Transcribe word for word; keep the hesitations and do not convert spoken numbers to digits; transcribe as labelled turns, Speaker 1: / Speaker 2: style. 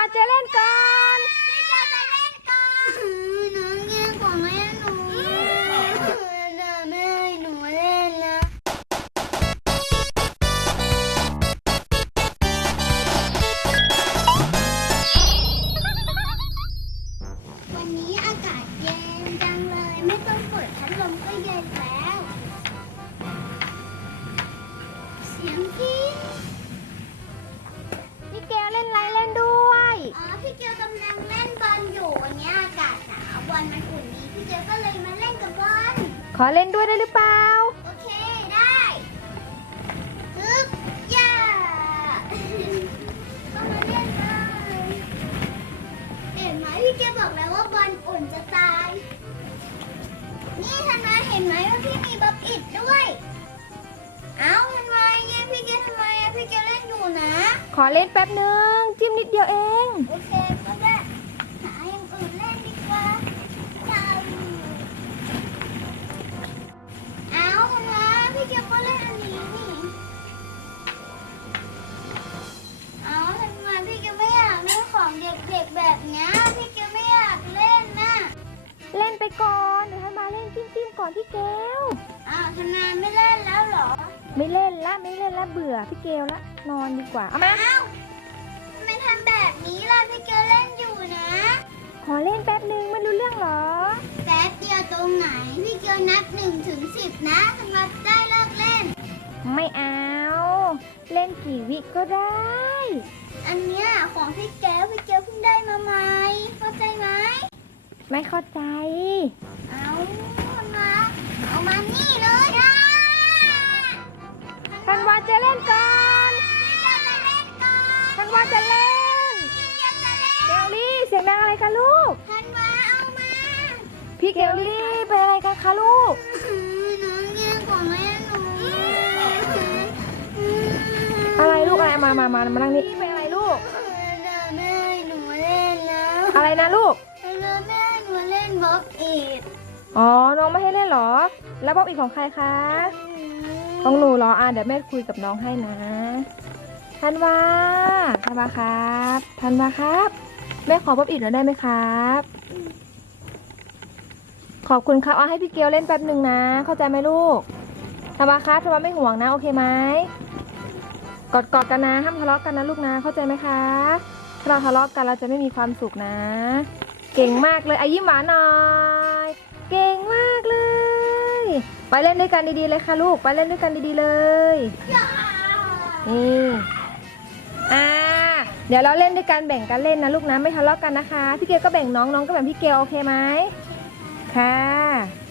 Speaker 1: จะเล่นก่อน
Speaker 2: พี่เกียวจะเล่นก่อนหนูแย่งของเล่นหนูนะแม่ให้หนูเล่นนะวันนี้อากาศเย็นจังเลยไม่ต้องเปิดพัดลมก็เย็นแล้วเสียงกิ้ง
Speaker 1: พี่เกลเล่นไรเล่นด้วย
Speaker 2: อ๋อพี่เกียวกำลังเล่นบอลอยู่วันนี้อากาศหนาวบอลมันอุ่นดีพี่เกียวก็เลยมาเล่นกับบอล
Speaker 1: ขอเล่นด้วยได้หรือเปล่า
Speaker 2: โอเคได้ฮึบย่าก็มาเล่นเลยเห็นไหมพี่เกียวบอกแล้วว่าบอลอุ่นจะตาย นี่ทันมาเห็นไหมว่าพี่มีบ๊อบอิดด้วย เอ้าทันมาแย่งพี่เกียวทำไมอะพี่เกียวเล่นอยู่นะ
Speaker 1: ขอเล่นแป๊บหนึ่งจิ้มนิดเดียวเอง
Speaker 2: โอเคก็ได้หาอย่างอื่นเล่นดีกว่าเราเอาละพี่เกียวก็เล่นอันนี้นี่เอาทำไมพี่เกียวไม่อยากเล่นของเด็กๆแบบเนี้ยพี่เกียวไม่อยากเล่นน่ะ
Speaker 1: เล่นไปก่อนเดี๋ยวให้มาเล่นจิ้มจิ้มก่อนพี่เกล
Speaker 2: อ้าวทำไมไม่เล่นแล้วเหรอ
Speaker 1: ไม่เล่นละไม่เล่นละเบื่อพี่เกลละนอนดีกว่าเอามา
Speaker 2: อ้าวทำไมทำแบบนี้ล่ะพี่เกียวเล่นอยู่นะ
Speaker 1: ขอเล่นแป๊บหนึ่งไม่รู้เรื่องเหรอ
Speaker 2: แป๊บเดียวตรงไหนพี่เกียวนับหนึ่งถึงสิบนะสำหรับได้เลิกเล่น
Speaker 1: ไม่เอา เล่นกี่วิก็ได้
Speaker 2: อันเนี้ยของพี่แก้วพี่เกียวเพิ่งได้มาใหม่เข้าใจไหม
Speaker 1: ไม่เข้าใจ
Speaker 2: เอามาเอามานี่เลยอ่ะ
Speaker 1: ธันวาจะเล่นก่อน
Speaker 2: พี่เกียวจะเล่นก่อน
Speaker 1: ธันวาจะเล่น
Speaker 2: พี่เกียวจะเล่น
Speaker 1: เกลลี่เสียงดังอะไรคะลูก
Speaker 2: ธันวาเอามา
Speaker 1: พี่เกลลี่เป็นอะไรกันคะลูก
Speaker 2: น้องแย่งของเล่นหนู
Speaker 1: อะไรลูกอะไรมามามามานั่งนี่เป็นอะไรลูก
Speaker 2: แม่ให้หนูเล่นนะ
Speaker 1: อะไรนะลูก
Speaker 2: แม่ให้หนูเล่นบล็อกอีด
Speaker 1: อ๋อ น้องไม่ให้เล่นเหรอ แล้วบ๊อบอีกของใครคะ ของหนูเหรออ่ะเดี๋ยวแม่คุยกับน้องให้นะธันวาธันวาครับธันวาครับ แม่ขอบ๊อบอีกหน่อยได้ไหมครับ ขอบคุณครับเอาให้พี่เกียวเล่นแป๊บหนึ่งนะ เข้าใจไหมลูกธันวาครับธันวาไม่ห่วงนะโอเคไหมกอดกอดกันนะห้ามทะเลาะกันนะลูกนะ เข้าใจไหมคะถ้าเราทะเลาะกันเราจะไม่มีความสุขนะ เก่งมากเลยอายิ้มหวานหน่อย เก่งมากเลย ไปเล่นด้วยกันดีๆเลยค่ะลูก ไปเล่นด้วยกันดีๆเลย นี่อ่าเดี๋ยวเราเล่นด้วยกันแบ่งกันเล่นนะลูกนะ ไม่ทะเลาะกันนะคะ พี่เกลก็แบ่งน้องน้องก็แบ่งพี่เกลโอเคไหมค่ะ